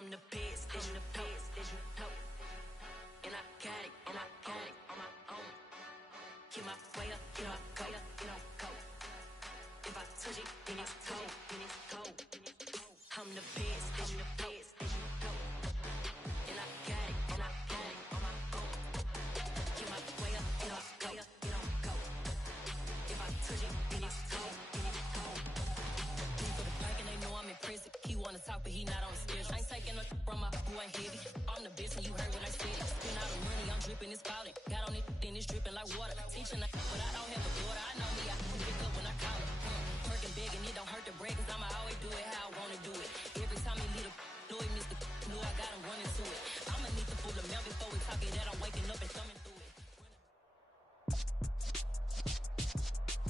I'm the best, I'm the best, and I got it, and I got it on my own. Get my way up, get my go, get on go. If I touch it, then it's cold, then it's cold. I'm the best, I'm the best, and I got it, and I got it on my own. Get my way up, get my go, get on go. If I touch it, then it's cold, then it's cold. For the bike and they know I'm in prison. He wanna talk, but he not on the schedule. I ain't taking no from my who ain't heavy. I'm the best and you heard what I said. Spend all the money, I'm dripping, it's falling. Got on it, then it's dripping like water. Teaching but I don't have a daughter. I know me, I can pick up when I call it. Working big and it don't hurt to break, cause I'ma always do it how I wanna do it. Every time he lead a know he missed the know I got him running to it. I'ma need the full amount before we talk it that I'm waking up and thumbing through it.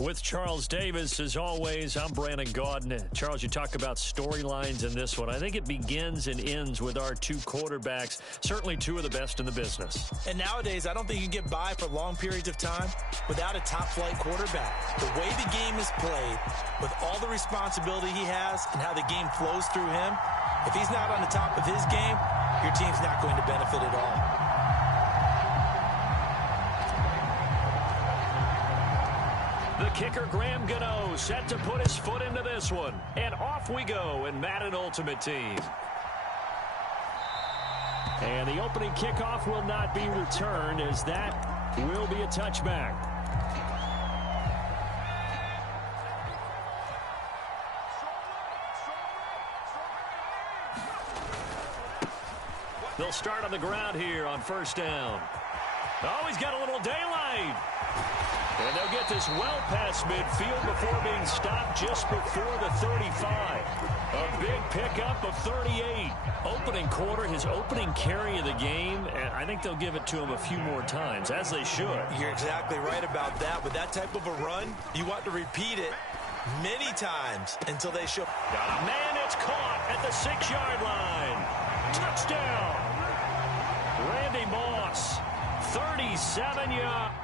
With Charles Davis, as always, I'm Brandon Gaudin. Charles, you talk about storylines in this one. I think it begins and ends with our two quarterbacks, certainly two of the best in the business. And nowadays, I don't think you can get by for long periods of time without a top-flight quarterback. The way the game is played, with all the responsibility he has and how the game flows through him, if he's not on the top of his game, your team's not going to benefit at all. The kicker, Graham Gano, set to put his foot into this one. And off we go in Madden Ultimate Team. And the opening kickoff will not be returned, as that will be a touchback. They'll start on the ground here on first down. Oh, he's got a little daylight. And they'll get this well past midfield before being stopped just before the 35. A big pickup of 38. Opening quarter, his opening carry of the game, and I think they'll give it to him a few more times, as they should. You're exactly right about that. With that type of a run, you want to repeat it many times until they show. Man, it's caught at the 6-yard line. Touchdown. Randy Moss, 37 yards.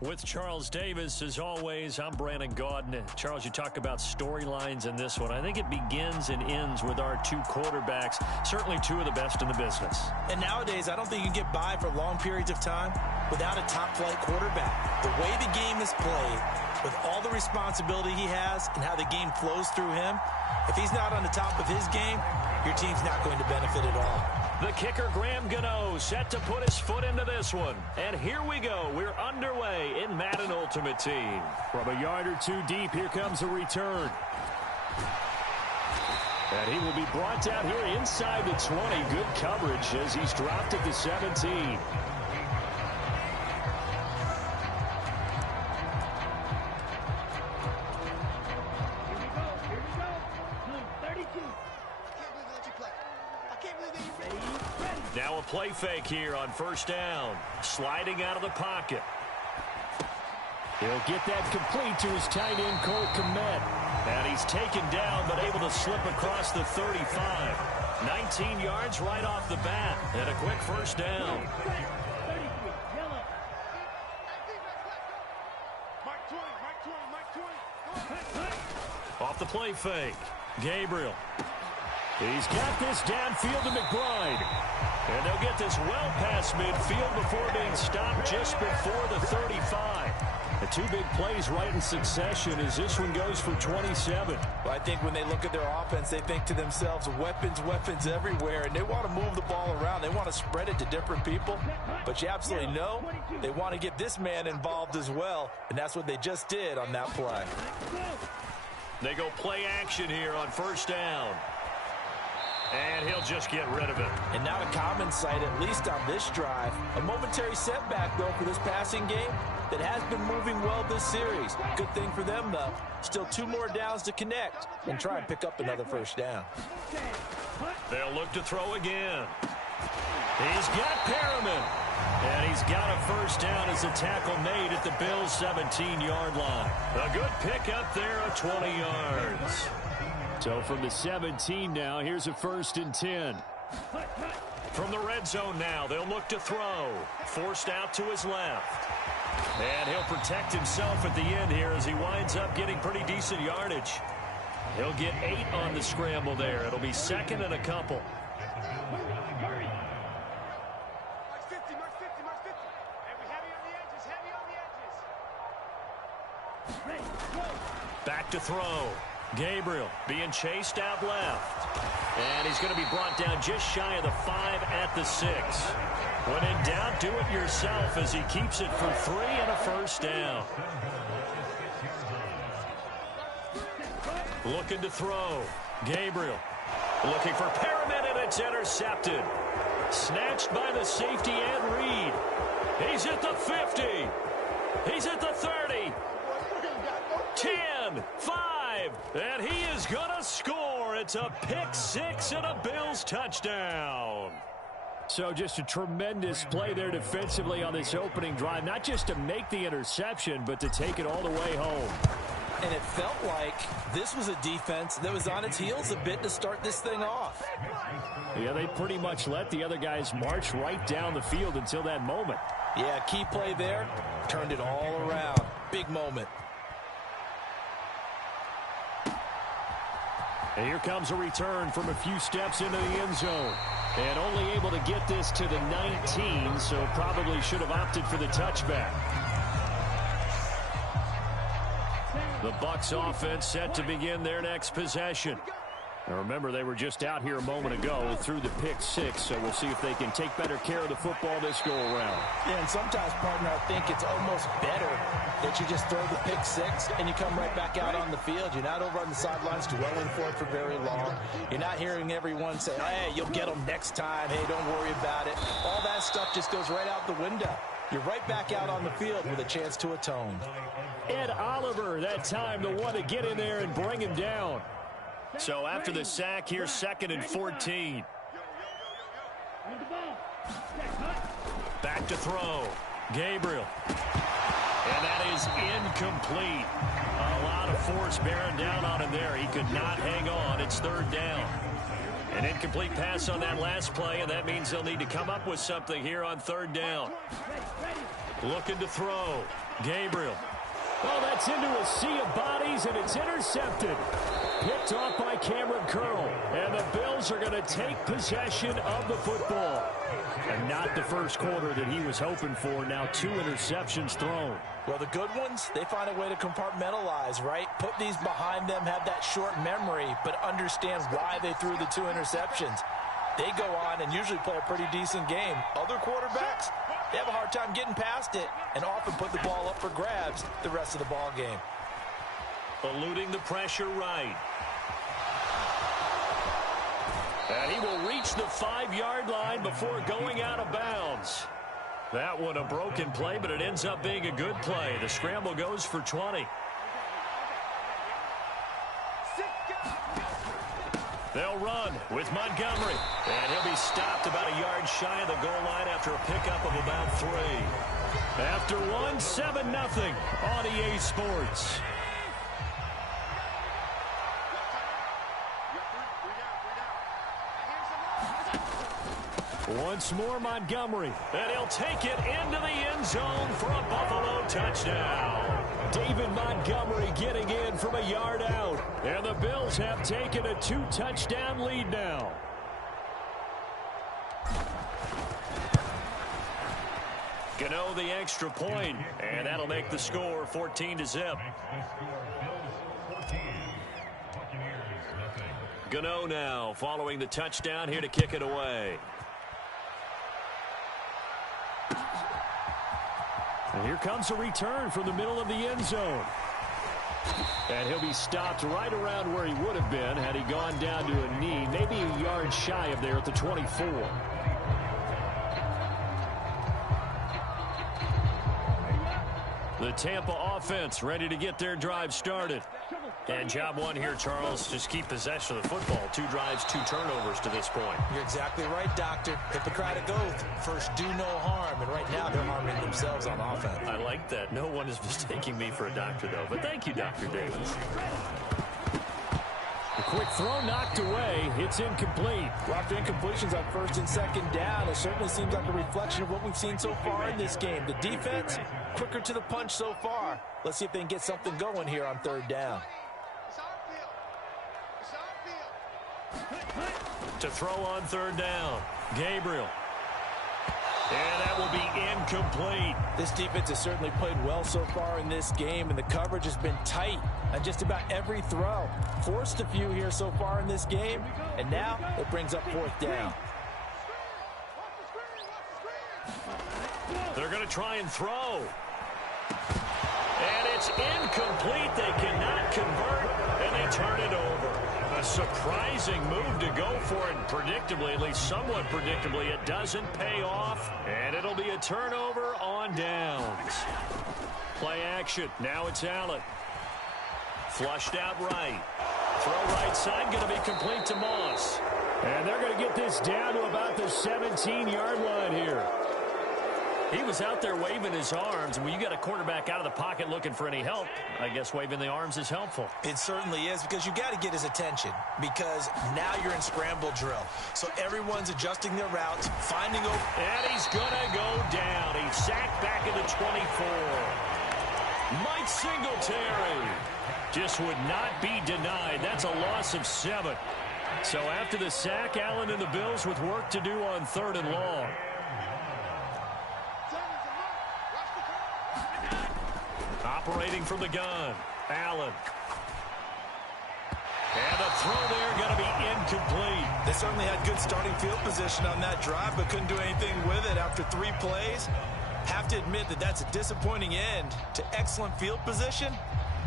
With Charles Davis, as always, I'm Brandon Gaudin. Charles, you talk about storylines in this one. I think it begins and ends with our two quarterbacks, certainly two of the best in the business. And nowadays, I don't think you can get by for long periods of time without a top-flight quarterback. The way the game is played, with all the responsibility he has and how the game flows through him, if he's not on the top of his game, your team's not going to benefit at all. The kicker, Graham Gano, set to put his foot into this one. And here we go. We're underway in Madden Ultimate Team. From a yard or two deep, here comes a return. And he will be brought down here inside the 20. Good coverage as he's dropped at the 17. Now a play fake here on first down. Sliding out of the pocket. He'll get that complete to his tight end, Cole Kmet. And he's taken down but able to slip across the 35. 19 yards right off the bat, and a quick first down. Off the play fake, Gabriel. He's got this downfield to McBride. And they'll get this well past midfield before being stopped just before the 35. The two big plays right in succession as this one goes for 27. Well, I think when they look at their offense, they think to themselves, weapons, weapons everywhere, and they want to move the ball around. They want to spread it to different people, but you absolutely know they want to get this man involved as well, and that's what they just did on that play. They go play action here on first down. And he'll just get rid of it. And not a common sight, at least on this drive. A momentary setback, though, for this passing game that has been moving well this series. Good thing for them, though. Still 2 more downs to connect and try and pick up another first down. They'll look to throw again. He's got Perriman. And he's got a first down as the tackle made at the Bills' 17-yard line. A good pickup there of 20 yards. So from the 17 now, here's a 1st and 10. From the red zone now, they'll look to throw. Forced out to his left. And he'll protect himself at the end here as he winds up getting pretty decent yardage. He'll get 8 on the scramble there. It'll be 2nd and a couple. Back to throw. Gabriel being chased out left. And he's going to be brought down just shy of the 5 at the 6. When in doubt, do it yourself as he keeps it for 3 and a first down. Looking to throw. Gabriel looking for Perriman, and it's intercepted. Snatched by the safety Ed Reed. He's at the 50. He's at the 30. 10, 5, and he is going to score. It's a pick 6 and a Bills touchdown. So just a tremendous play there defensively on this opening drive, not just to make the interception, but to take it all the way home. And it felt like this was a defense that was on its heels a bit to start this thing off. Yeah, they pretty much let the other guys march right down the field until that moment. Yeah, key play there, turned it all around. Big moment. And here comes a return from a few steps into the end zone. And only able to get this to the 19, so probably should have opted for the touchback. The Bucs offense set to begin their next possession. Now remember, they were just out here a moment ago through the pick 6, so we'll see if they can take better care of the football this go-around. Yeah, and sometimes, partner, I think it's almost better that you just throw the pick 6 and you come right back out on the field. You're not over on the sidelines dwelling for it for very long. You're not hearing everyone say, hey, you'll get them next time. Hey, don't worry about it. All that stuff just goes right out the window. You're right back out on the field with a chance to atone. Ed Oliver, that time, the one to get in there and bring him down. So after the sack, here's 2nd and 14. Back to throw. Gabriel. And that is incomplete. A lot of force bearing down on him there. He could not hang on. It's 3rd down. An incomplete pass on that last play, and that means they'll need to come up with something here on 3rd down. Looking to throw. Gabriel. Oh, that's into a sea of bodies, and it's intercepted. Picked off by Cameron Curl. And the Bills are going to take possession of the football. And not the first quarter that he was hoping for. Now 2 interceptions thrown. Well, the good ones, they find a way to compartmentalize, right? Put these behind them, have that short memory, but understand why they threw the 2 interceptions. They go on and usually play a pretty decent game. Other quarterbacks, they have a hard time getting past it and often put the ball up for grabs the rest of the ball game. Eluding the pressure right. And he will reach the 5-yard line before going out of bounds. That one a broken play, but it ends up being a good play. The scramble goes for 20. They'll run with Montgomery. And he'll be stopped about a yard shy of the goal line after a pickup of about 3. After 1, 7-0 on EA Sports. Once more, Montgomery. And he'll take it into the end zone for a Buffalo touchdown. David Montgomery getting in from a yard out. And the Bills have taken a 2-touchdown lead now. Gano the extra point, and that'll make the score 14-0. Gano now following the touchdown here to kick it away. And here comes a return from the middle of the end zone. And he'll be stopped right around where he would have been had he gone down to a knee, maybe a yard shy of there at the 24. The Tampa offense ready to get their drive started. And job one here, Charles, just keep possession of the football. 2 drives, 2 turnovers to this point. You're exactly right, Doctor. Hippocratic oath. First, do no harm. And right now, they're harming themselves on offense. I like that. No one is mistaking me for a doctor, though. But thank you, Dr. Davis. A quick throw knocked away. It's incomplete. After incompletions on first and second down, it certainly seems like a reflection of what we've seen so far in this game. The defense, quicker to the punch so far. Let's see if they can get something going here on third down. To throw on third down, Gabriel. And that will be incomplete. This defense has certainly played well so far in this game, and the coverage has been tight on just about every throw. Forced a few here so far in this game, and now it brings up fourth down. They're going to try and throw. And it's incomplete. They cannot convert, and they turn it over. A surprising move to go for it, and predictably, at least somewhat predictably, it doesn't pay off, and it'll be a turnover on downs. Play action. Now it's Allen. Flushed out right. Throw right side, going to be complete to Moss. And they're going to get this down to about the 17-yard line here. He was out there waving his arms, and when you got a quarterback out of the pocket looking for any help, I guess waving the arms is helpful. It certainly is, because you got to get his attention, because now you're in scramble drill. So everyone's adjusting their routes, finding open. And he's going to go down. He's sacked back at the 24. Mike Singletary just would not be denied. That's a loss of 7. So after the sack, Allen and the Bills with work to do on third and long. Operating from the gun, Allen. And the throw there going to be incomplete. They certainly had good starting field position on that drive, but couldn't do anything with it after 3 plays. Have to admit that that's a disappointing end to excellent field position.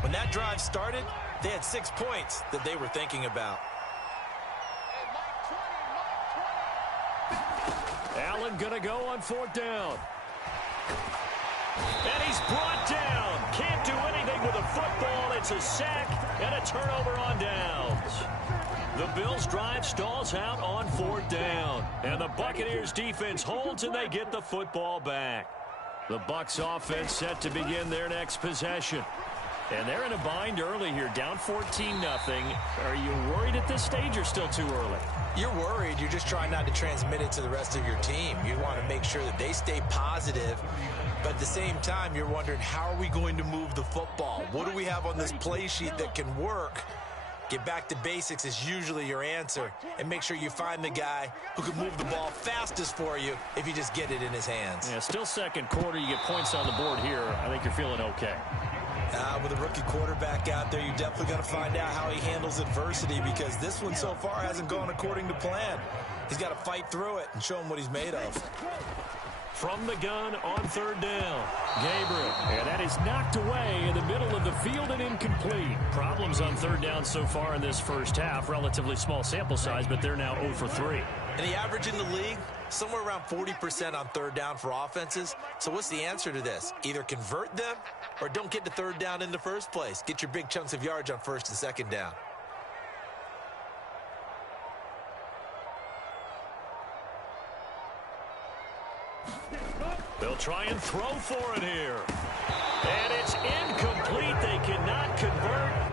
When that drive started, they had 6 points that they were thinking about. Allen going to go on fourth down. And he's brought down. Can't do anything with a football. It's a sack and a turnover on downs. The Bills' drive stalls out on fourth down. And the Buccaneers' defense holds, and they get the football back. The Bucs' offense set to begin their next possession. And they're in a bind early here, down 14-0. Are you worried at this stage or still too early? You're worried. You're just trying not to transmit it to the rest of your team. You want to make sure that they stay positive. But at the same time, you're wondering, how are we going to move the football? What do we have on this play sheet that can work? Get back to basics is usually your answer. And make sure you find the guy who can move the ball fastest for you if you just get it in his hands. Yeah, still second quarter. You get points on the board here. I think you're feeling okay. With a rookie quarterback out there, you're definitely going to find out how he handles adversity, because this one so far hasn't gone according to plan. He's got to fight through it and show him what he's made of. From the gun on third down, Gabriel. And that is knocked away in the middle of the field and incomplete. Problems on third down so far in this first half. Relatively small sample size, but they're now 0 for 3. And the average in the league, somewhere around 40% on third down for offenses. So what's the answer to this? Either convert them or don't get to third down in the first place. Get your big chunks of yards on first and second down. They'll try and throw for it here. And it's incomplete. They cannot convert.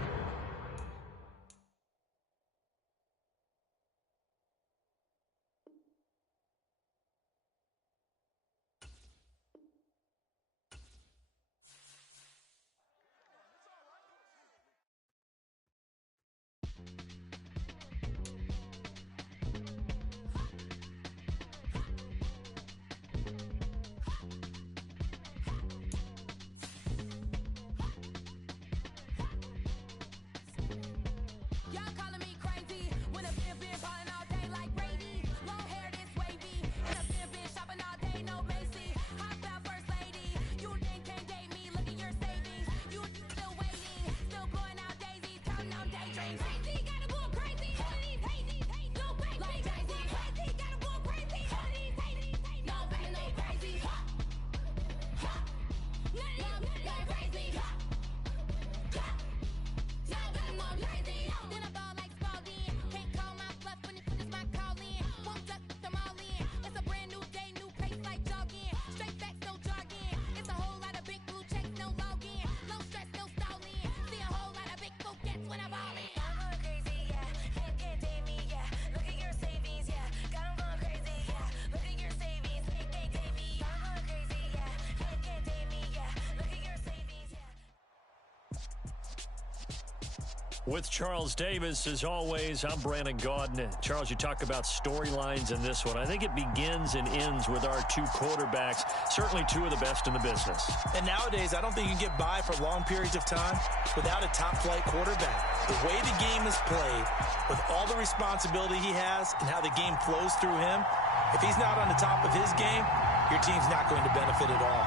With Charles Davis, as always, I'm Brandon Gaudin. Charles, you talk about storylines in this one. I think it begins and ends with our two quarterbacks, certainly two of the best in the business. And nowadays, I don't think you can get by for long periods of time without a top-flight quarterback. The way the game is played, with all the responsibility he has and how the game flows through him, if he's not on the top of his game, your team's not going to benefit at all.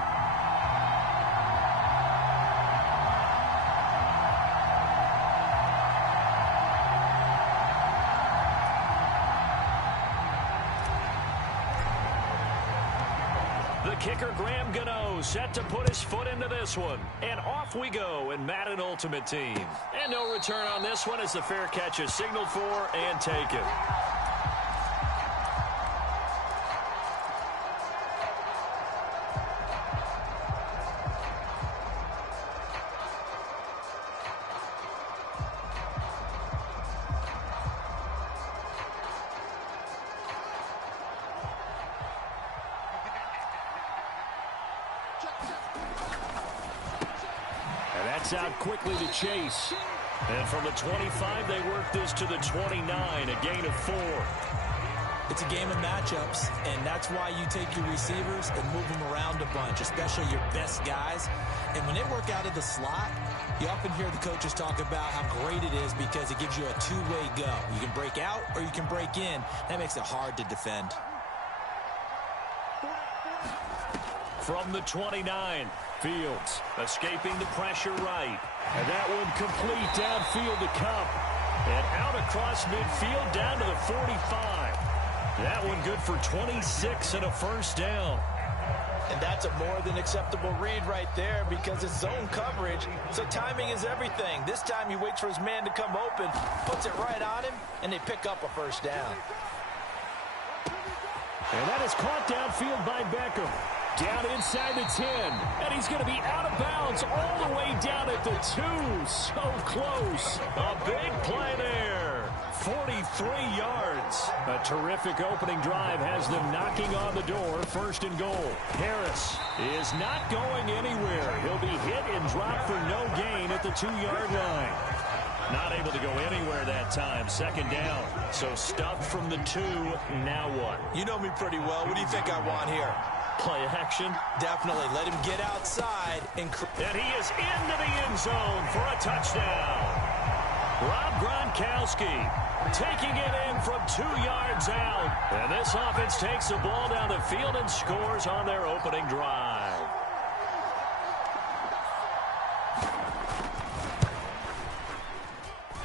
The kicker, Graham Gano, set to put his foot into this one. And off we go in Madden Ultimate Team. And no return on this one as the fair catch is signaled for and taken. Out quickly to Chase. And from the 25, they work this to the 29, a gain of 4. It's a game of matchups, and that's why you take your receivers and move them around a bunch, especially your best guys. And when they work out of the slot, you often hear the coaches talk about how great it is because it gives you a two-way go. You can break out or you can break in. That makes it hard to defend. From the 29, Fields escaping the pressure right. And that one complete downfield to Cup. And out across midfield down to the 45. That one good for 26 and a first down. And that's a more than acceptable read right there because it's zone coverage, so timing is everything. This time he waits for his man to come open, puts it right on him, and they pick up a first down. And that is caught downfield by Beckham. Down inside the 10, and he's going to be out of bounds all the way down at the 2. So close. A big play there. 43 yards. A terrific opening drive has them knocking on the door. First and goal. Harris is not going anywhere. He'll be hit and dropped for no gain at the 2-yard line. Not able to go anywhere that time. Second down. So stuffed from the 2. Now what? You know me pretty well. What do you think I want here? Play action? Definitely. Let him get outside. And he is into the end zone for a touchdown. Rob Gronkowski taking it in from 2 yards out. And this offense takes the ball down the field and scores on their opening drive.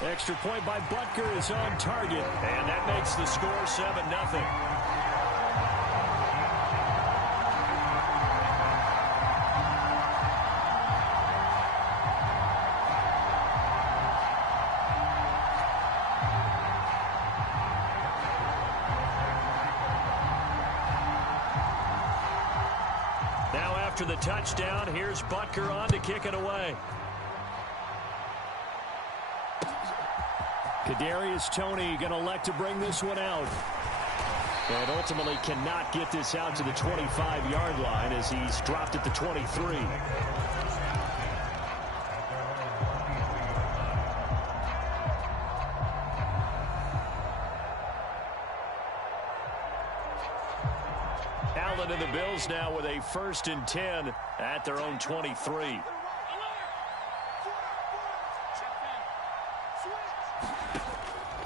Extra point by Butker is on target. And that makes the score 7-0. After the touchdown, here's Butker on to kick it away. Kadarius Toney going to elect to bring this one out. And ultimately cannot get this out to the 25-yard line as he's dropped at the 23. Allen and the Bills now with a 1st and 10 at their own 23.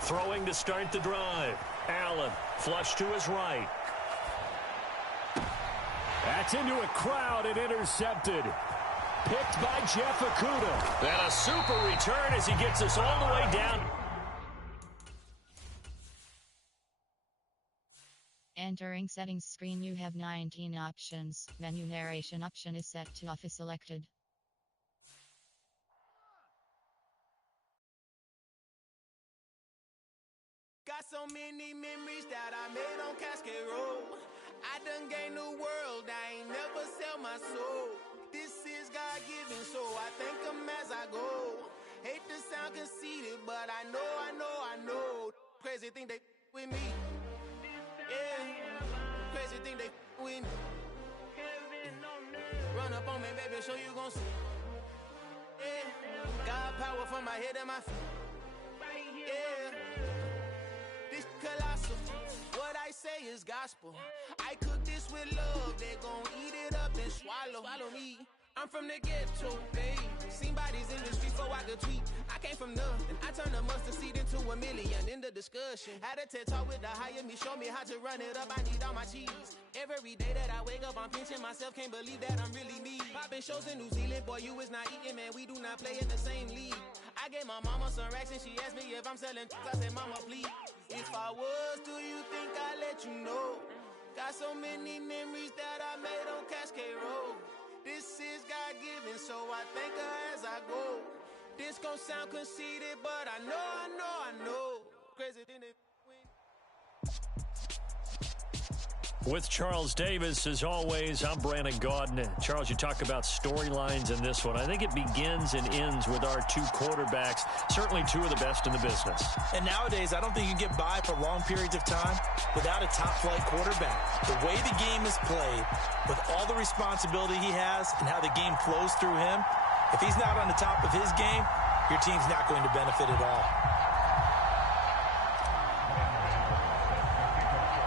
Throwing to start the drive. Allen flush to his right. That's into a crowd and intercepted. Picked by Jeff Okudah. And a super return as he gets us all the way down. Entering settings screen, you have 19 options. Menu narration option is set to off is selected. Got so many memories that I made on Cascade Road. I done gained the world, I ain't never sell my soul. This is God-given, so I thank him as I go. Hate to sound conceited, but I know. Crazy think they with me. Yeah, crazy think they with me. Run up on me, baby, show you gon' see. Yeah, God power from my head and my feet. apostle. What I say is gospel. I cook this with love. They gon' eat it up and swallow me. I'm from the ghetto, babe. Seen bodies in the streets so I could tweet. I came from nothing. I turned a mustard seed into a million in the discussion. Had a TED talk with the higher me. Show me how to run it up. I need all my cheese. Every day that I wake up, I'm pinching myself. Can't believe that I'm really me. Popping shows in New Zealand. Boy, you is not eating, man. We do not play in the same league. I gave my mama some racks and she asked me if I'm selling. I said, mama, please. If I was, do you think I'd let you know? Got so many memories that I made on Cascade Road. This is God-given, so I thank her as I go. This gon' sound conceited, but I know. Crazy than it. With Charles Davis, as always, I'm Brandon Gaudin. Charles, you talk about storylines in this one. I think it begins and ends with our two quarterbacks, certainly two of the best in the business. And nowadays, I don't think you can get by for long periods of time without a top-flight quarterback. The way the game is played, with all the responsibility he has and how the game flows through him, if he's not on the top of his game, your team's not going to benefit at all.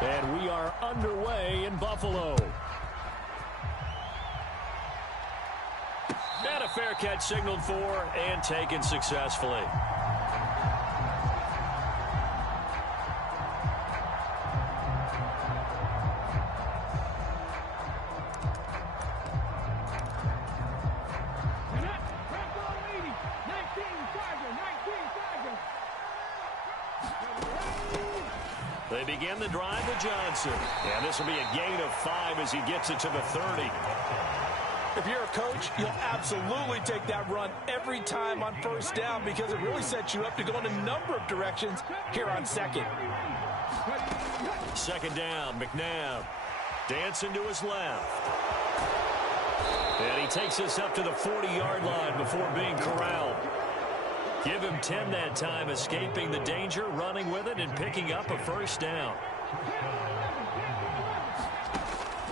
And we are underway in Buffalo. And a fair catch signaled for and taken successfully. They begin the drive with Johnson. And this will be a gain of 5 as he gets it to the 30. If you're a coach, you'll absolutely take that run every time on first down because it really sets you up to go in a number of directions here on second. Second down, McNabb. Dancing to his left. And he takes us up to the 40-yard line before being corralled. Give him 10 that time, escaping the danger, running with it, and picking up a first down.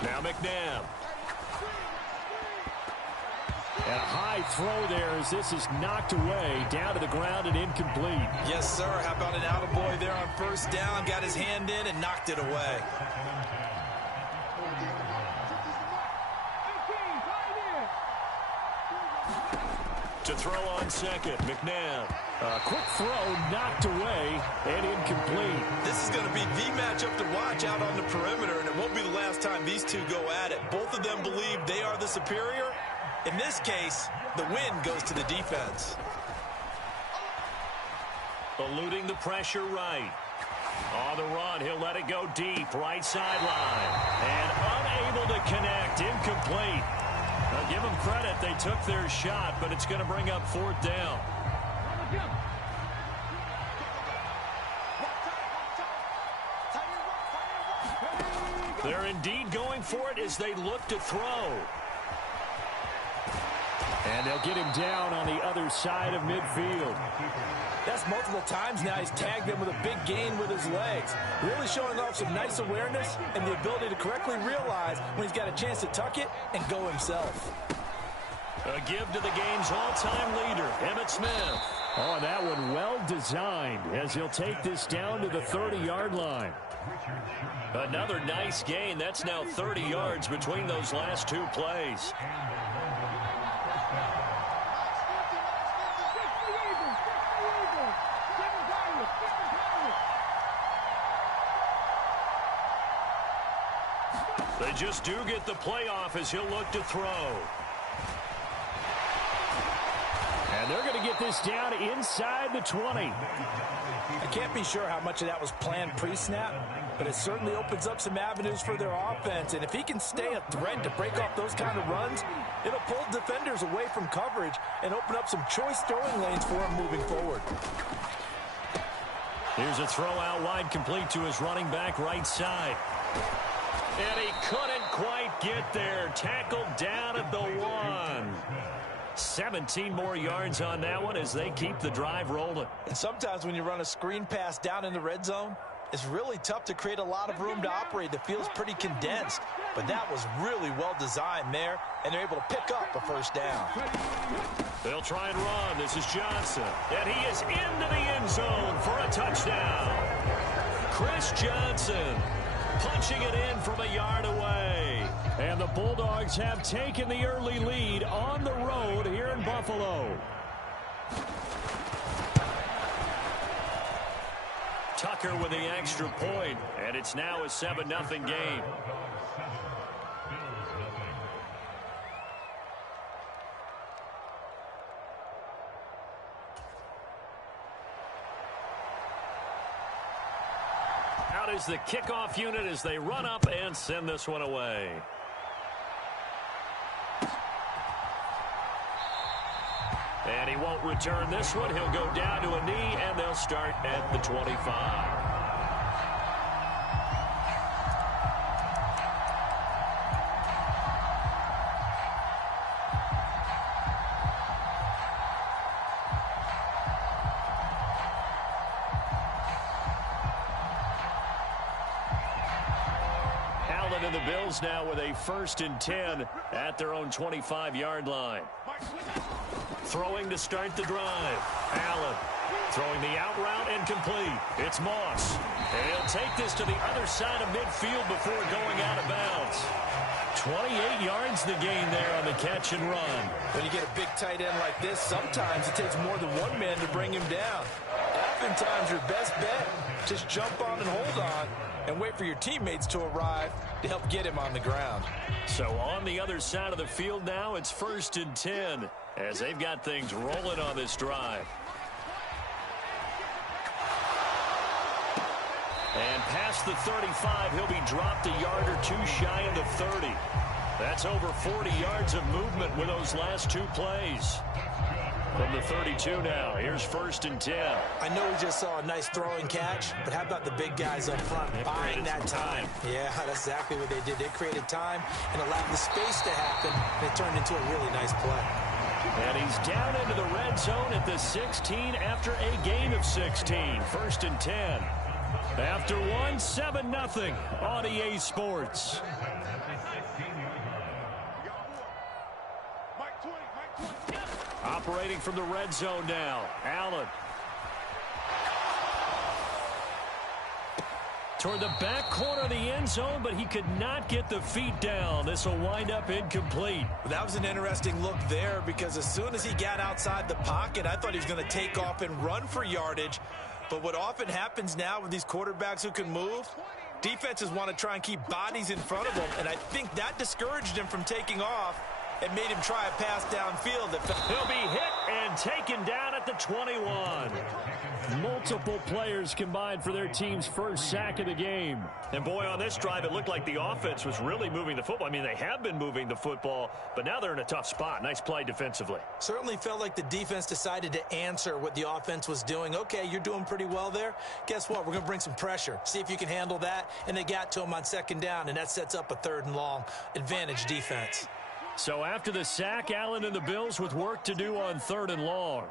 Now McNabb. And a high throw there as this is knocked away, down to the ground and incomplete. Yes, sir. How about an attaboy there on first down? Got his hand in and knocked it away. To throw on second, McNabb. A quick throw knocked away and incomplete. This is going to be the matchup to watch out on the perimeter, and it won't be the last time these two go at it. Both of them believe they are the superior. In this case, the win goes to the defense. Eluding the pressure right. On the run, he'll let it go deep, right sideline. And unable to connect, incomplete. Now give them credit, they took their shot, but it's going to bring up fourth down. They're indeed going for it as they look to throw. And they'll get him down on the other side of midfield. That's multiple times now. He's tagged them with a big gain with his legs. Really showing off some nice awareness and the ability to correctly realize when he's got a chance to tuck it and go himself. A give to the game's all-time leader, Emmitt Smith. Oh, that one well designed as he'll take this down to the 30-yard line. Another nice gain. That's now 30 yards between those last two plays. They just do get the playoff as he'll look to throw. And they're going to get this down inside the 20. I can't be sure how much of that was planned pre-snap, but it certainly opens up some avenues for their offense. And if he can stay a threat to break off those kind of runs, it'll pull defenders away from coverage and open up some choice throwing lanes for him moving forward. Here's a throw out wide, complete to his running back right side. And he couldn't quite get there. Tackled down at the 1. 17 more yards on that one as they keep the drive rolling. And sometimes when you run a screen pass down in the red zone, it's really tough to create a lot of room to operate that feels pretty condensed. But that was really well designed there, and they're able to pick up a first down. They'll try and run. This is Johnson. And he is into the end zone for a touchdown. Chris Johnson punching it in from a yard away. And the Bulldogs have taken the early lead on the road here in Buffalo. Tucker with the extra point, and it's now a 7-0 game. Out is the kickoff unit as they run up and send this one away. And he won't return this one. He'll go down to a knee, and they'll start at the 25. Allen and the Bills now with a 1st and 10 at their own 25-yard line. Throwing to start the drive. Allen throwing the out route and complete. It's Moss. And he'll take this to the other side of midfield before going out of bounds. 28 yards the gain there on the catch and run. When you get a big tight end like this, sometimes it takes more than one man to bring him down. Oftentimes your best bet, just jump on and hold on and wait for your teammates to arrive to help get him on the ground. So on the other side of the field now, it's 1st and 10 as they've got things rolling on this drive. And past the 35, he'll be dropped a yard or two shy of the 30. That's over 40 yards of movement with those last two plays. From the 32 now, here's 1st and 10. I know we just saw a nice throwing catch, but how about the big guys up front buying that time? Yeah, that's exactly what they did. They created time and allowed the space to happen, and it turned into a really nice play. And he's down into the red zone at the 16 after a gain of 16. 1st and 10. After one, 7-0 on EA Sports. Operating from the red zone now. Allen. Toward the back corner of the end zone, but he could not get the feet down. This will wind up incomplete. That was an interesting look there because as soon as he got outside the pocket, I thought he was going to take off and run for yardage. But what often happens now with these quarterbacks who can move, defenses want to try and keep bodies in front of them, and I think that discouraged him from taking off and made him try a pass downfield. He'll be hit and taken down at the 21. Multiple players combined for their team's first sack of the game. And boy, on this drive, it looked like the offense was really moving the football. I mean, they have been moving the football, but now they're in a tough spot. Nice play defensively. Certainly felt like the defense decided to answer what the offense was doing. Okay, you're doing pretty well there. Guess what? We're going to bring some pressure. See if you can handle that. And they got to him on 2nd down, and that sets up a 3rd and long advantage defense. So after the sack, Allen and the Bills with work to do on 3rd and long.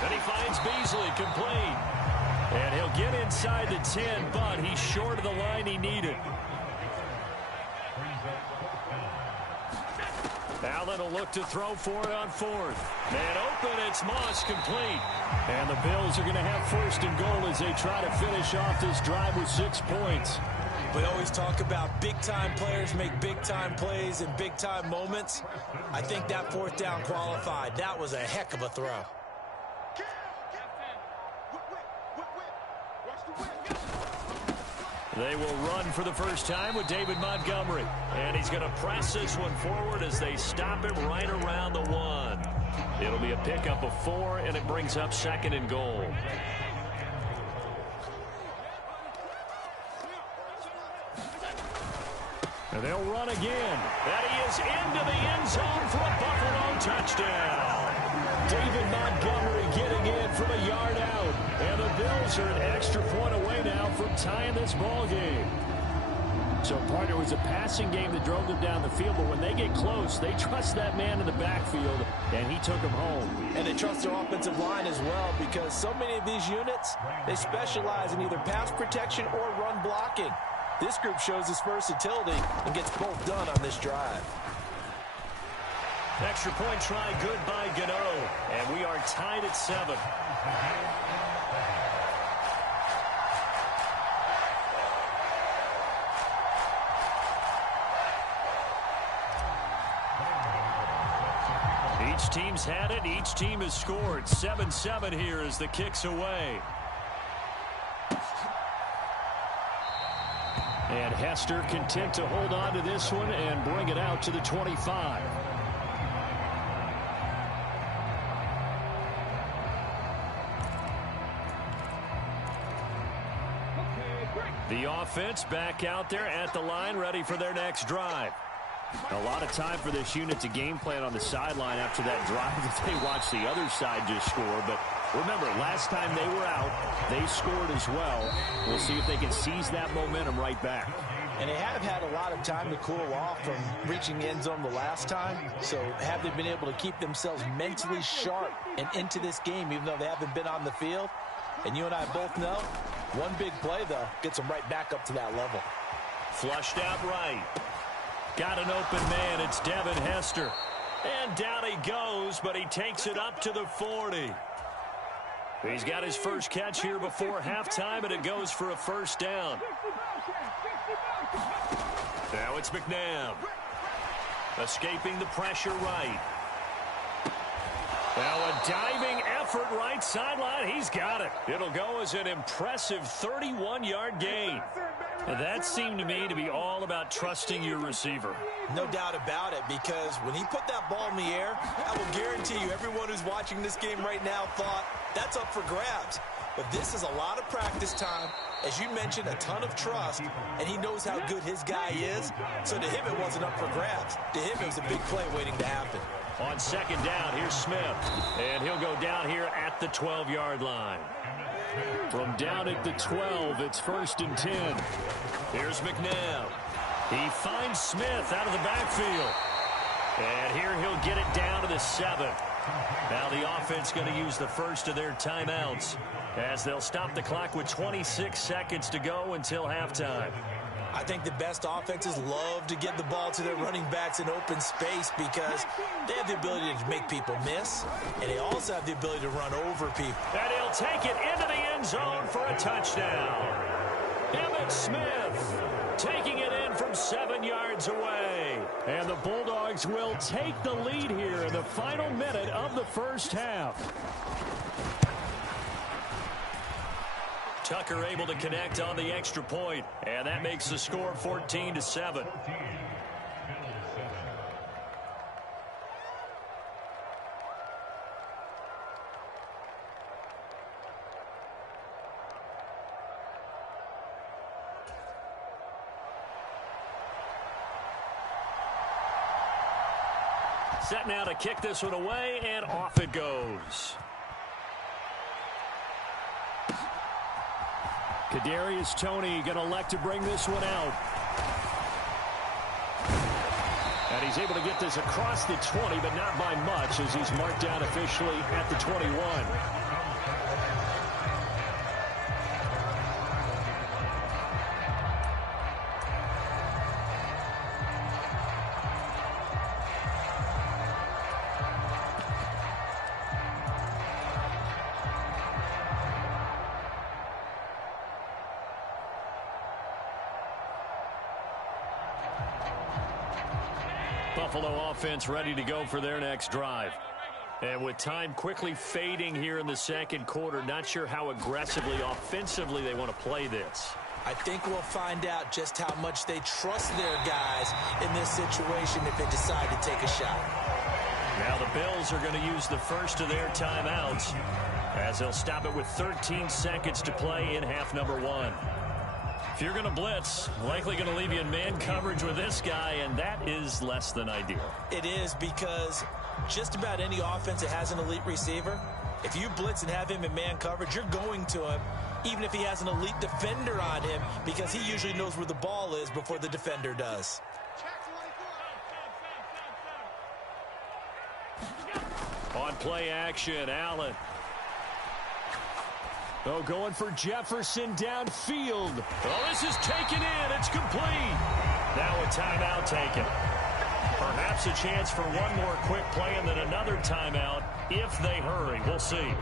Then he finds Beasley complete. And he'll get inside the 10, but he's short of the line he needed. Allen will look to throw for it on 4th. And open, it's Moss complete. And the Bills are going to have 1st and goal as they try to finish off this drive with 6 points. We always talk about big-time players make big-time plays in big-time moments. I think that 4th down qualified. That was a heck of a throw. They will run for the first time with David Montgomery. And he's going to press this one forward as they stop him right around the 1. It'll be a pickup of 4, and it brings up 2nd and goal. And they'll run again. That he is into the end zone for a Buffalo touchdown. David Montgomery getting in from a yard out. And the Bills are an extra point away now from tying this ball game. So, partner, it was a passing game that drove them down the field, but when they get close, they trust that man in the backfield, and he took them home. And they trust their offensive line as well because so many of these units, they specialize in either pass protection or run blocking. This group shows its versatility and gets both done on this drive. Extra point try good by Gano. And we are tied at 7. Each team's had it. Each team has scored. 7-7 here as the kick's away. And Hester content to hold on to this one and bring it out to the 25. The offense back out there at the line, ready for their next drive. A lot of time for this unit to game plan on the sideline after that drive that they watched the other side just score. But remember, last time they were out, they scored as well. We'll see if they can seize that momentum right back. And they have had a lot of time to cool off from reaching the end zone the last time. So have they been able to keep themselves mentally sharp and into this game, even though they haven't been on the field? And you and I both know, one big play, though, gets them right back up to that level. Flushed out right. Got an open man. It's Devin Hester. And down he goes, but he takes it up to the 40. He's got his first catch here before halftime, and it goes for a first down. Now it's McNabb. Escaping the pressure right. Now a diving effort right sideline. He's got it. It'll go as an impressive 31-yard gain. And that seemed to me to be all about trusting your receiver. No doubt about it, because when he put that ball in the air, I will guarantee you everyone who's watching this game right now thought that's up for grabs. But this is a lot of practice time. As you mentioned, a ton of trust, and he knows how good his guy is. So to him, it wasn't up for grabs. To him, it was a big play waiting to happen. On second down, here's Smith. And he'll go down here at the 12-yard line. From down at the 12, it's 1st and 10. Here's McNabb. He finds Smith out of the backfield. And here he'll get it down to the 7. Now the offense going to use the first of their timeouts as they'll stop the clock with 26 seconds to go until halftime. I think the best offenses love to get the ball to their running backs in open space because they have the ability to make people miss, and they also have the ability to run over people. And he'll take it into the end zone for a touchdown. Emmitt Smith taking it in from 7 yards away. And the Bulldogs will take the lead here in the final minute of the first half. Tucker able to connect on the extra point, and that makes the score 14-7. Set now to kick this one away, and off it goes. Kadarius Toney going to elect to bring this one out. And he's able to get this across the 20, but not by much as he's marked down officially at the 21. Buffalo offense ready to go for their next drive. And with time quickly fading here in the second quarter, not sure how aggressively, offensively they want to play this. I think we'll find out just how much they trust their guys in this situation if they decide to take a shot. Now the Bills are going to use the first of their timeouts as they'll stop it with 13 seconds to play in half number 1. If you're going to blitz, likely going to leave you in man coverage with this guy, and that is less than ideal. It is, because just about any offense that has an elite receiver, if you blitz and have him in man coverage, you're going to him, even if he has an elite defender on him, because he usually knows where the ball is before the defender does. On play action, Allen. Oh, going for Jefferson downfield. Oh, this is taken in. It's complete. Now a timeout taken. Perhaps a chance for one more quick play and then another timeout if they hurry. We'll see.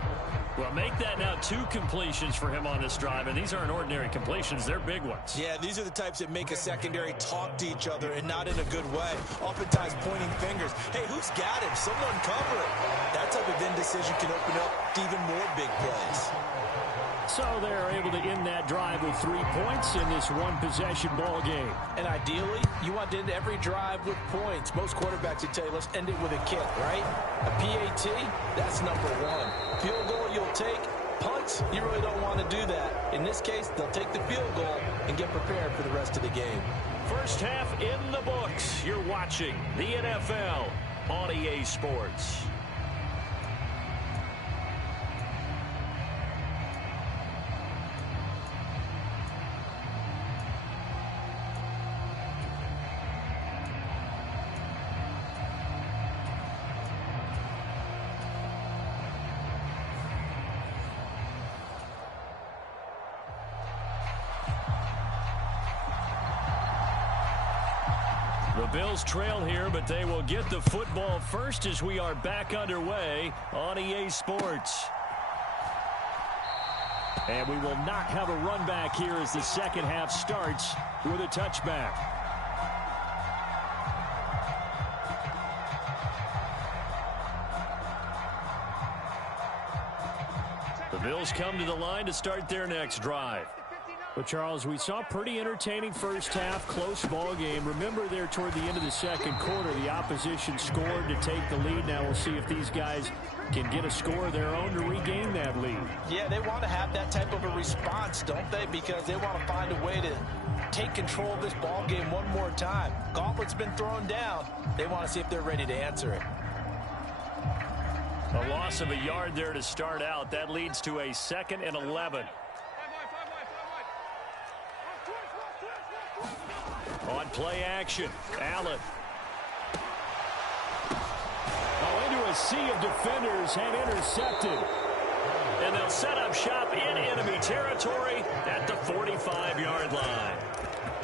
Well, make that now 2 completions for him on this drive, and these aren't ordinary completions. They're big ones. Yeah, these are the types that make a secondary talk to each other and not in a good way. Oftentimes pointing fingers. Hey, who's got him? Someone cover it. That type of indecision can open up to even more big plays. So they're able to end that drive with 3 points in this one-possession ball game. And ideally, you want to end every drive with points. Most quarterbacks would tell you, let's end it with a kick, right? A PAT, that's number 1. Field goal you'll take. Punts, you really don't want to do that. In this case, they'll take the field goal and get prepared for the rest of the game. First half in the books. You're watching the NFL on EA Sports. The Bills trail here, but they will get the football first as we are back underway on EA Sports. And we will not have a run back here as the second half starts with a touchback. The Bills come to the line to start their next drive. But, Charles, we saw a pretty entertaining first half, close ball game. Remember there toward the end of the second quarter, the opposition scored to take the lead. Now we'll see if these guys can get a score of their own to regain that lead. Yeah, they want to have that type of a response, don't they? Because they want to find a way to take control of this ball game one more time. Gauntlet's been thrown down. They want to see if they're ready to answer it. A loss of a yard there to start out. That leads to a 2nd and 11. On play action, Allen. Oh, into a sea of defenders and intercepted. And they'll set up shop in enemy territory at the 45-yard line.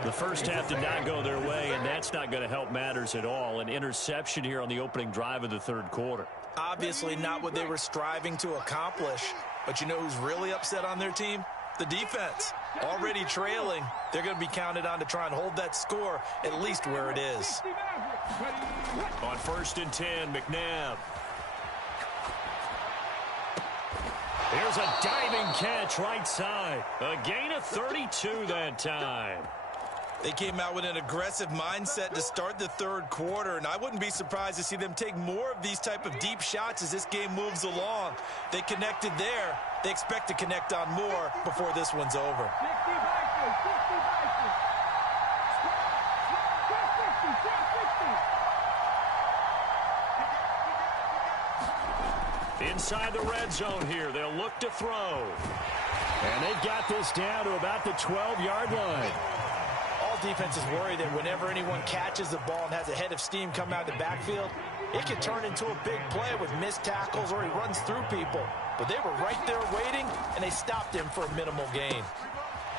The first half did not go their way, and that's not going to help matters at all. An interception here on the opening drive of the third quarter. Obviously not what they were striving to accomplish. But you know who's really upset on their team? The defense. Already trailing, they're going to be counted on to try and hold that score at least where it is. On 1st and 10, McNabb. Here's a diving catch right side. A gain of 32 that time. They came out with an aggressive mindset to start the third quarter, and I wouldn't be surprised to see them take more of these type of deep shots as this game moves along. They connected there. They expect to connect on more before this one's over. Inside the red zone here, they'll look to throw. And they've got this down to about the 12-yard line. All defenses worry that whenever anyone catches the ball and has a head of steam come out of the backfield, it can turn into a big play with missed tackles or he runs through people. But they were right there waiting, and they stopped him for a minimal gain.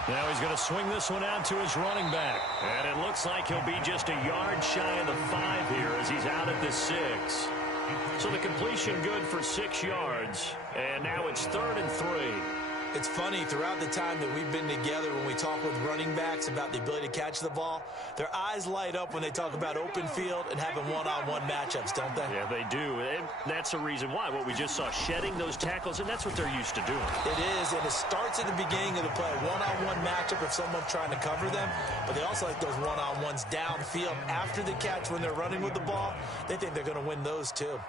Now he's going to swing this one out to his running back. And it looks like he'll be just a yard shy of the 5 here as he's out at the 6. So the completion good for 6 yards. And now it's 3rd and 3. It's funny, throughout the time that we've been together, when we talk with running backs about the ability to catch the ball, their eyes light up when they talk about open field and having one-on-one matchups, don't they? Yeah, they do. And that's the reason why. What we just saw, shedding those tackles, and that's what they're used to doing. It is, and it starts at the beginning of the play. One-on-one matchup if someone's trying to cover them, but they also like those one-on-ones downfield after the catch when they're running with the ball. They think they're going to win those, too.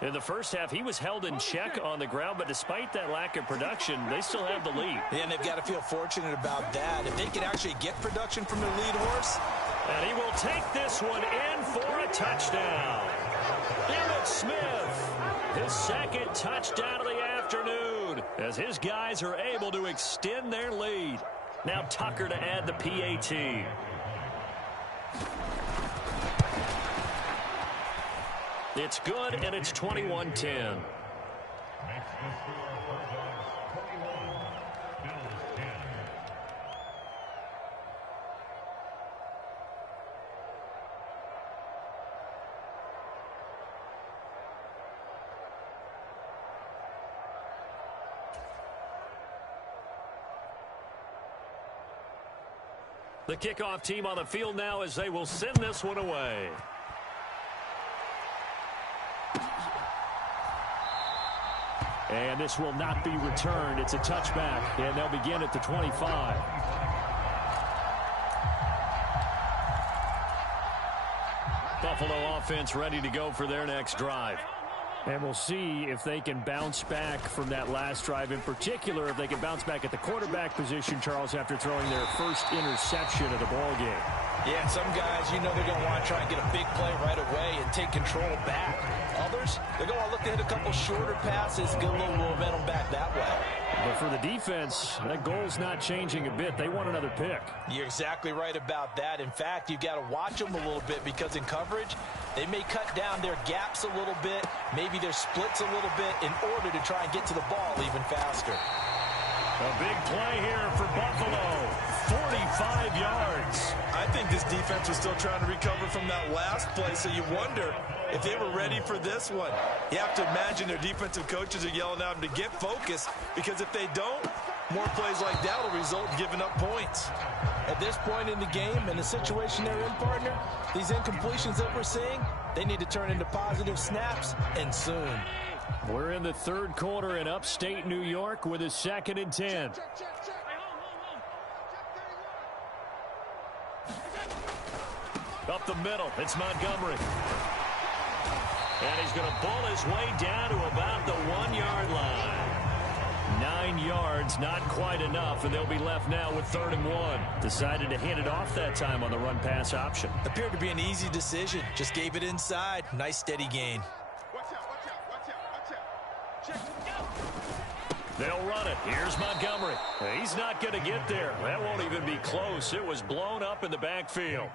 In the first half, he was held in check on the ground, but despite that lack of production, they still have the lead. Yeah, and they've got to feel fortunate about that. If they can actually get production from their lead horse. And he will take this one in for a touchdown. Emmitt Smith, his 2nd touchdown of the afternoon, as his guys are able to extend their lead. Now Tucker to add the PAT. It's good, and it's 21-10. The kickoff team on the field now as they will send this one away. And this will not be returned. It's a touchback, and they'll begin at the 25. Buffalo offense ready to go for their next drive. And we'll see if they can bounce back from that last drive. In particular, if they can bounce back at the quarterback position, Charles, after throwing their first interception of the ball game. Yeah, some guys, you know they're going to want to try and get a big play right away and take control back. Others, they're going to want to look to hit a couple shorter passes, get a little momentum back that way. But for the defense, that goal's not changing a bit. They want another pick. You're exactly right about that. In fact, you've got to watch them a little bit because in coverage, they may cut down their gaps a little bit, maybe their splits a little bit in order to try and get to the ball even faster. A big play here for Buffalo. 45 yards. I think this defense was still trying to recover from that last play, so you wonder if they were ready for this one. You have to imagine their defensive coaches are yelling at them to get focused, because if they don't, more plays like that will result in giving up points. At this point in the game and the situation they're in, partner, these incompletions that we're seeing, they need to turn into positive snaps, and soon. We're in the third quarter in upstate New York with a 2nd and 10. Up the middle, it's Montgomery. And he's going to pull his way down to about the 1-yard line. 9 yards, not quite enough, and they'll be left now with 3rd and 1. Decided to hand it off that time on the run-pass option. Appeared to be an easy decision. Just gave it inside. Nice, steady gain. They'll run it. Here's Montgomery. He's not going to get there. That won't even be close. It was blown up in the backfield.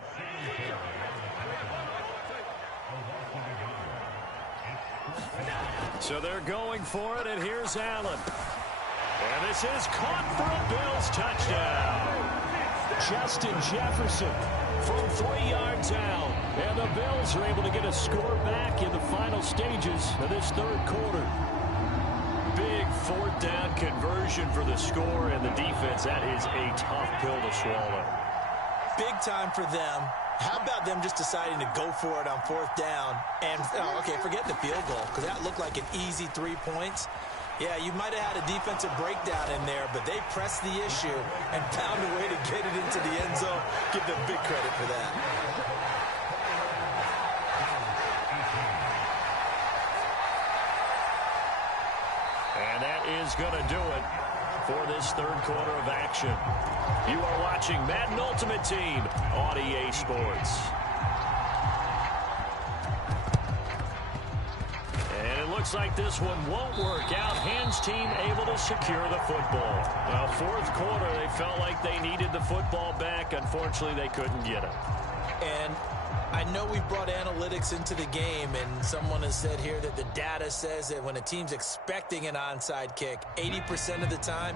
So they're going for it, and here's Allen. And this is caught for a Bills touchdown. Justin Jefferson from 3 yards out. And the Bills are able to get a score back in the final stages of this third quarter. Big 4th down conversion for the score, and the defense, that is a tough pill to swallow. Big time for them. How about them just deciding to go for it on 4th down? And, okay, forget the field goal, because that looked like an easy 3 points. Yeah, you might have had a defensive breakdown in there, but they pressed the issue and found a way to get it into the end zone. Give them big credit for that. And that is going to do it for this third quarter of action. You are watching Madden Ultimate Team on EA Sports. And it looks like this one won't work out. Hands team able to secure the football. Now, 4th quarter, they felt like they needed the football back. Unfortunately, they couldn't get it. And I know we brought analytics into the game, and someone has said here that the data says that when a team's expecting an onside kick, 80% of the time,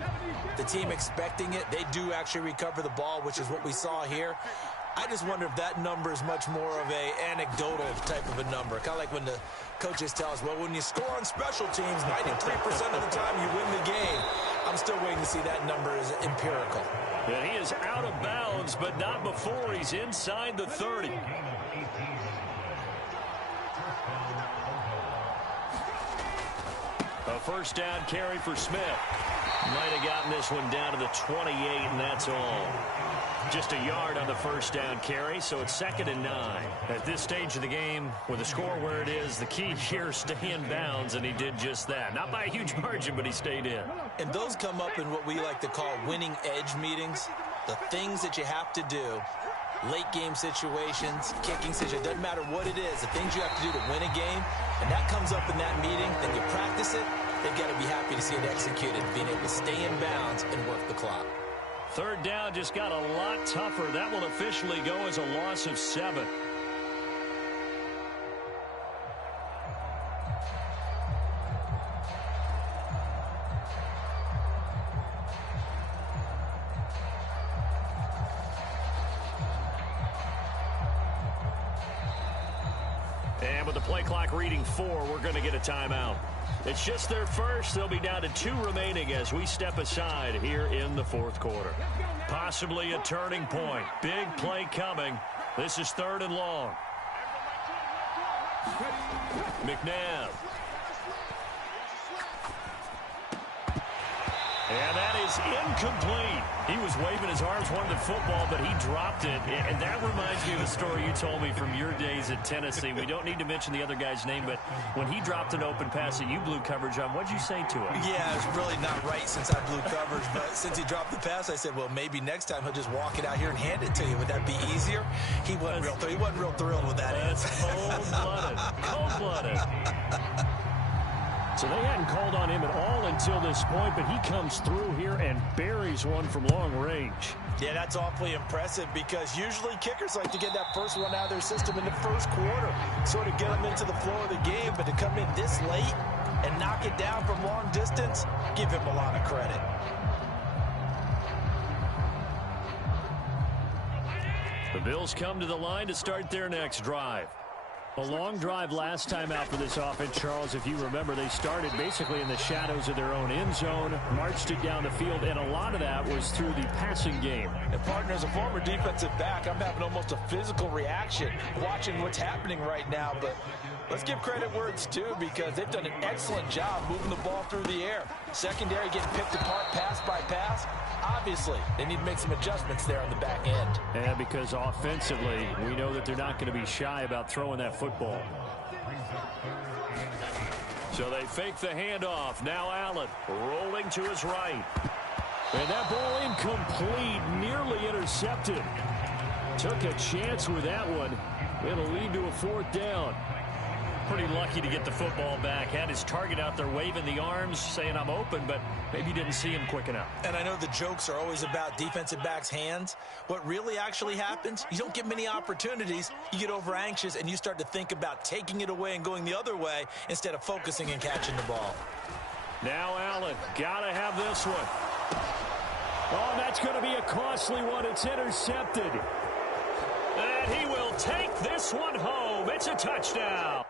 the team expecting it, they do actually recover the ball, which is what we saw here. I just wonder if that number is much more of a anecdotal type of a number. Kind of like when the coaches tell us, well, when you score on special teams, 93% of the time you win the game. I'm still waiting to see that number is empirical. And he is out of bounds, but not before he's inside the 30. A 1st down carry for Smith. Might have gotten this one down to the 28, and that's all. Just a yard on the 1st down carry, so it's 2nd and 9. At this stage of the game, with the score where it is, the key here is stay in bounds, and he did just that. Not by a huge margin, but he stayed in. And those come up in what we like to call winning edge meetings. The things that you have to do, late game situations, kicking situations, doesn't matter what it is, the things you have to do to win a game, and that comes up in that meeting, then you practice it, they've got to be happy to see it executed, being able to stay in bounds and work the clock. 3rd down just got a lot tougher. That will officially go as a loss of 7. And with the play clock reading 4, we're going to get a timeout. It's just their first. They'll be down to 2 remaining as we step aside here in the fourth quarter. Possibly a turning point. Big play coming. This is 3rd and long. McNabb. And that is incomplete. He was waving his arms, wanted the football, but he dropped it. And that reminds me of a story you told me from your days at Tennessee. We don't need to mention the other guy's name, but when he dropped an open pass that you blew coverage on, what'd you say to him? Yeah, it's really not right since I blew coverage, but since he dropped the pass, I said, well, maybe next time he'll just walk it out here and hand it to you. Would that be easier? He wasn't real thrilled with that. That's cold-blooded. Cold-blooded. So they hadn't called on him at all until this point, but he comes through here and buries one from long range. Yeah, that's awfully impressive because usually kickers like to get that first one out of their system in the first quarter, sort of get them into the flow of the game, but to come in this late and knock it down from long distance, give him a lot of credit. The Bills come to the line to start their next drive. A long drive last time out for this offense, Charles. If you remember, they started basically in the shadows of their own end zone, marched it down the field, and a lot of that was through the passing game. And, partner, as a former defensive back, I'm having almost a physical reaction watching what's happening right now. But let's give credit where it's due because they've done an excellent job moving the ball through the air. Secondary getting picked apart pass by pass. Obviously, they need to make some adjustments there on the back end. And because offensively, we know that they're not going to be shy about throwing that football. So they fake the handoff. Now Allen rolling to his right. And that ball incomplete, nearly intercepted. Took a chance with that one. It'll lead to a 4th down. Pretty lucky to get the football back. Had his target out there waving the arms, saying I'm open, but maybe didn't see him quick enough. And I know the jokes are always about defensive backs' hands. What really actually happens, you don't get many opportunities. You get over anxious, and you start to think about taking it away and going the other way instead of focusing and catching the ball. Now Allen, got to have this one. Oh, that's going to be a costly one. It's intercepted. And he will take this one home. It's a touchdown.